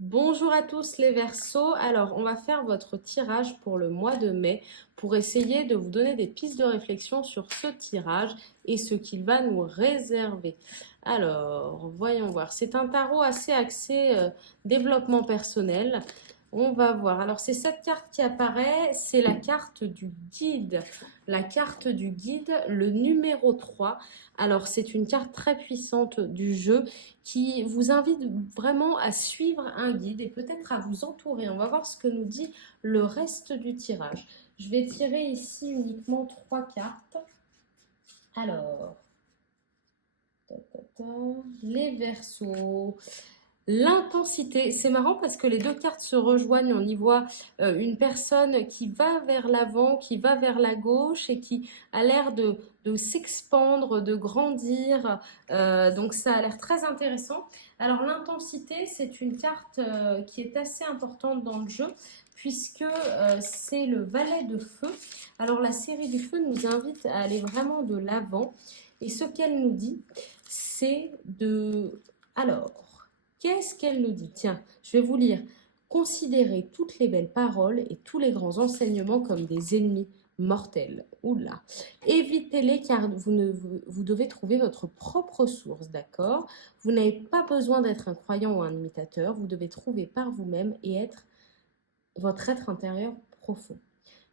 Bonjour à tous les Verseaux. Alors, on va faire votre tirage pour le mois de mai pour essayer de vous donner des pistes de réflexion sur ce tirage et ce qu'il va nous réserver. Alors, voyons voir. C'est un tarot assez axé développement personnel. On va voir. Alors, c'est cette carte qui apparaît, c'est la carte du guide. La carte du guide, le numéro 3. Alors, c'est une carte très puissante du jeu qui vous invite vraiment à suivre un guide et peut-être à vous entourer. On va voir ce que nous dit le reste du tirage. Je vais tirer ici uniquement 3 cartes. Alors, les Verseaux. L'intensité, c'est marrant parce que les deux cartes se rejoignent. On y voit une personne qui va vers l'avant, qui va vers la gauche et qui a l'air de s'expandre, de grandir. Donc ça a l'air très intéressant. Alors l'intensité, c'est une carte qui est assez importante dans le jeu puisque c'est le valet de feu. Alors la série du feu nous invite à aller vraiment de l'avant. Et ce qu'elle nous dit, c'est de... Alors, qu'est-ce qu'elle nous dit? Tiens, je vais vous lire. Considérez toutes les belles paroles et tous les grands enseignements comme des ennemis mortels. Oula. Évitez-les car vous devez trouver votre propre source, d'accord? Vous n'avez pas besoin d'être un croyant ou un imitateur. Vous devez trouver par vous-même et être votre être intérieur profond.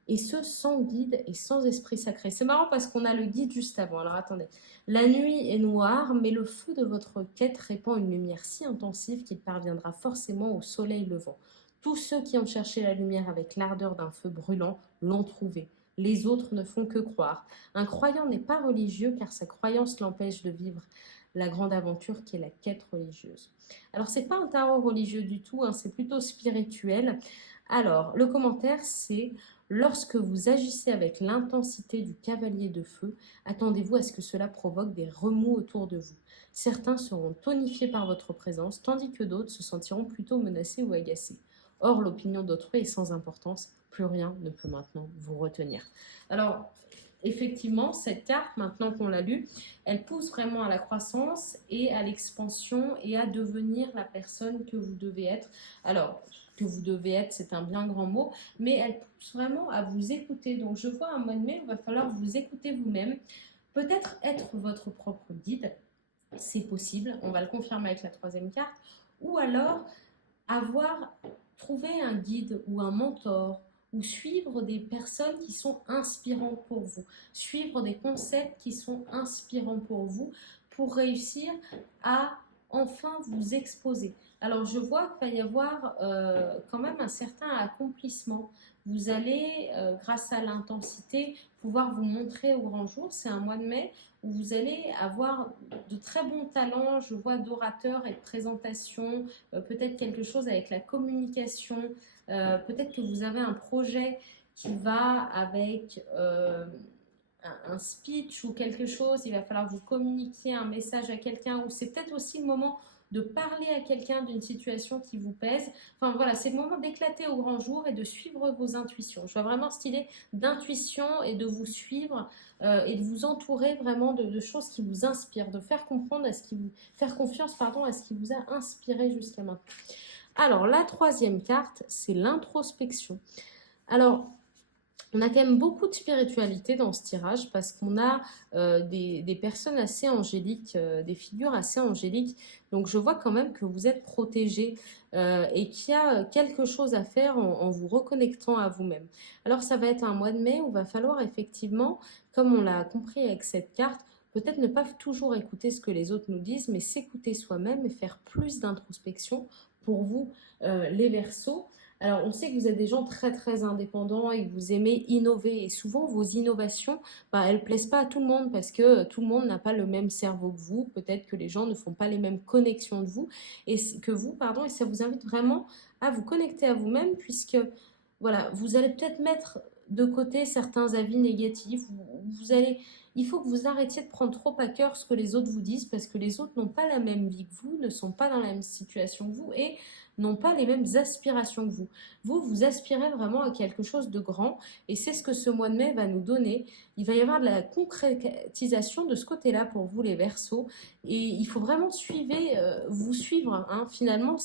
Et ce, sans guide et sans esprit sacré. C'est marrant parce qu'on a le guide juste avant. Alors attendez. La nuit est noire, mais le feu de votre quête répand une lumière si intensive qu'il parviendra forcément au soleil levant. Tous ceux qui ont cherché la lumière avec l'ardeur d'un feu brûlant l'ont trouvée. Les autres ne font que croire. Un croyant n'est pas religieux car sa croyance l'empêche de vivre la grande aventure qui est la quête religieuse. Alors c'est pas un tarot religieux du tout, hein, c'est plutôt spirituel. Alors le commentaire c'est: lorsque vous agissez avec l'intensité du cavalier de feu, attendez-vous à ce que cela provoque des remous autour de vous. Certains seront tonifiés par votre présence, tandis que d'autres se sentiront plutôt menacés ou agacés. Or, l'opinion d'autrui est sans importance, plus rien ne peut maintenant vous retenir. Alors, effectivement, cette carte, maintenant qu'on l'a lue, elle pousse vraiment à la croissance et à l'expansion et à devenir la personne que vous devez être. Alors, que vous devez être, c'est un bien grand mot, mais elle pousse vraiment à vous écouter. Donc, je vois un mois de mai, il va falloir vous écouter vous-même, peut-être être votre propre guide, c'est possible, on va le confirmer avec la troisième carte, ou alors avoir trouvé un guide ou un mentor ou suivre des personnes qui sont inspirantes pour vous, suivre des concepts qui sont inspirants pour vous pour réussir à enfin vous exposer. Alors je vois qu'il va y avoir quand même un certain accomplissement. Vous allez, grâce à l'intensité, pouvoir vous montrer au grand jour. C'est un mois de mai où vous allez avoir de très bons talents, je vois d'orateur et de présentation, peut-être quelque chose avec la communication, peut-être que vous avez un projet qui va avec un speech ou quelque chose, il va falloir vous communiquer un message à quelqu'un, ou c'est peut-être aussi le moment de parler à quelqu'un d'une situation qui vous pèse. Enfin voilà, c'est le moment d'éclater au grand jour et de suivre vos intuitions. Je vois vraiment cette idée d'intuition et de vous suivre et de vous entourer vraiment de choses qui vous inspirent, de faire comprendre à ce qui vous, faire confiance pardon, à ce qui vous a inspiré jusqu'à maintenant. Alors la troisième carte, c'est l'introspection. Alors on a quand même beaucoup de spiritualité dans ce tirage parce qu'on a des personnes assez angéliques, des figures assez angéliques. Donc je vois quand même que vous êtes protégés et qu'il y a quelque chose à faire en vous reconnectant à vous-même. Alors ça va être un mois de mai où il va falloir effectivement, comme on l'a compris avec cette carte, peut-être ne pas toujours écouter ce que les autres nous disent, mais s'écouter soi-même et faire plus d'introspection pour vous, les Verseaux. Alors, on sait que vous êtes des gens très très indépendants et que vous aimez innover. Et souvent, vos innovations, elles ne plaisent pas à tout le monde parce que tout le monde n'a pas le même cerveau que vous. Peut-être que les gens ne font pas les mêmes connexions que vous, pardon. Et ça vous invite vraiment à vous connecter à vous-même puisque, voilà, vous allez peut-être mettre de côté certains avis négatifs. Vous allez il faut que vous arrêtiez de prendre trop à cœur ce que les autres vous disent parce que les autres n'ont pas la même vie que vous, ne sont pas dans la même situation que vous et n'ont pas les mêmes aspirations que vous. Vous, vous aspirez vraiment à quelque chose de grand et c'est ce que ce mois de mai va nous donner. Il va y avoir de la concrétisation de ce côté-là pour vous les Verseaux et il faut vraiment vous suivre. Hein. Finalement,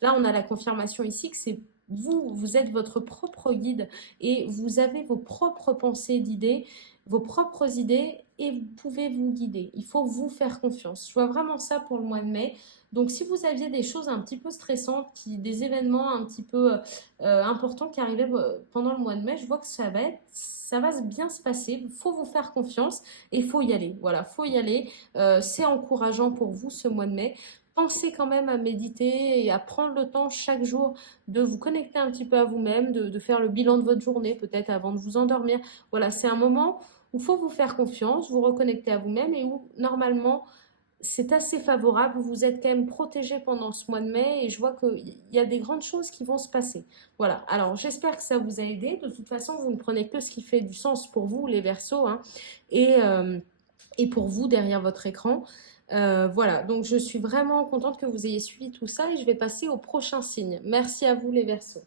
là on a la confirmation ici que c'est vous êtes votre propre guide et vous avez vos propres pensées d'idées, vos propres idées et vous pouvez vous guider. Il faut vous faire confiance. Je vois vraiment ça pour le mois de mai. Donc si vous aviez des choses un petit peu stressantes, des événements un petit peu importants qui arrivaient pendant le mois de mai, je vois que ça va bien se passer. Il faut vous faire confiance et il faut y aller. Voilà, il faut y aller. C'est encourageant pour vous ce mois de mai. Pensez quand même à méditer et à prendre le temps chaque jour de vous connecter un petit peu à vous-même, de faire le bilan de votre journée peut-être avant de vous endormir. Voilà, c'est un moment où il faut vous faire confiance, vous reconnecter à vous-même et où normalement c'est assez favorable, vous êtes quand même protégé pendant ce mois de mai et je vois qu'il y a des grandes choses qui vont se passer. Voilà, alors j'espère que ça vous a aidé. De toute façon, vous ne prenez que ce qui fait du sens pour vous, les Verseaux, hein, et, euh, et pour vous derrière votre écran. Voilà, donc je suis vraiment contente que vous ayez suivi tout ça et je vais passer au prochain signe. Merci à vous les Verseaux.